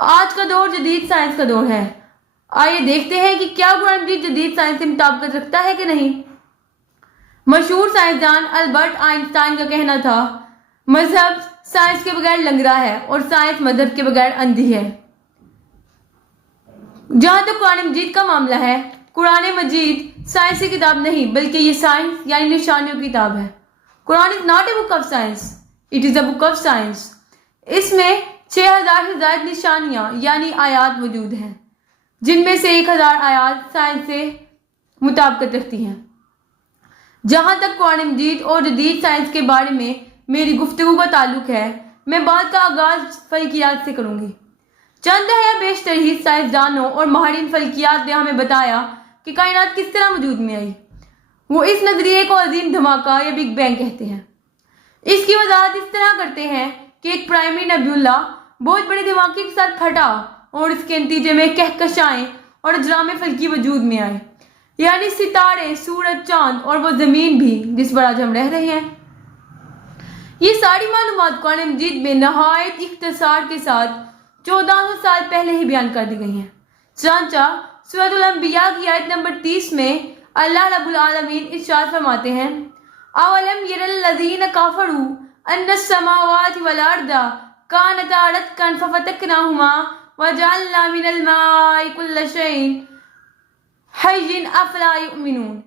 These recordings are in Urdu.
آج کا دور جدید سائنس کا دور ہے۔ آئیے دیکھتے ہیں کہ کیا قرآن مجید جدید سائنس سے مطابقت رکھتا ہے کہ نہیں۔ مشہور سائنسدان البرٹ آئنسٹائن کا کہنا تھا، مذہب سائنس کے بغیر لنگڑا ہے اور سائنس مذہب کے بغیر اندھی ہے۔ جہاں تک قرآن مجید کا معاملہ ہے، قرآن مجید سائنسی کتاب نہیں بلکہ یہ سائنس یعنی نشانیوں کی کتاب ہے۔ قرآن is not a book of science, it is a book of science۔ اس میں 6000 سے زائد نشانیاں یعنی آیات موجود ہیں، جن میں سے 1000 آیات سائنس سے مطابقت رکھتی ہیں۔ جہاں تک قرآن مجید اور جدید سائنس کے بارے میں میری گفتگو کا تعلق ہے، میں بات کا آغاز فلکیات سے کروں گی۔ چند ہے یا بیشتر ہی سائنسدانوں اور ماہرین فلکیات نے ہمیں بتایا کہ کائنات کس طرح وجود میں آئی۔ وہ اس نظریے کو عظیم دھماکہ یا بگ بینگ کہتے ہیں۔ اس کی وضاحت اس طرح کرتے ہیں کہ ایک پرائمری نیبیولا بہت بڑے دھماکے کے ساتھ پھٹا اور اس کے نتیجے میں کہکشائیں اور اجرام فلکی وجود میں آئے، یعنی ستارے، سورج، چاند اور وہ زمین بھی جس پر آج ہم رہ رہے ہیں۔ یہ ساری معلومات قرآن مجید میں نہایت اختصار کے ساتھ 1400 سال پہلے ہی بیان کر دی گئی ہیں۔ چنانچہ سورۃ الانبیاء کی آیت نمبر 30 میں اللہ رب العالمین ارشاد فرماتے ہیں، اولم یر الذین کفروا ان السماوات والارض کانتا رتقا ففتقناہما وجعلنا من الماء کل شیء حی افلا یؤمنون۔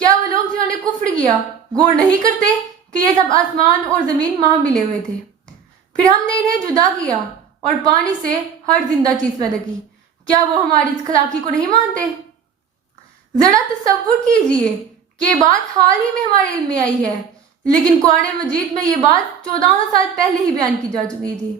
کیا وہ لوگ جنہوں نے کفر کیا غور نہیں کرتے کہ یہ سب آسمان اور زمین وہاں ملے ہوئے تھے، پھر ہم نے انہیں جدا کیا اور پانی سے ہر زندہ چیز پیدا کی، کیا وہ ہماری اس اخلاقی کو نہیں مانتے؟ ذرا تصور کیجئے کہ یہ بات حال ہی میں ہمارے علم میں آئی ہے، لیکن قرآن مجید میں یہ بات 1400 سال پہلے ہی بیان کی جا چکی تھی۔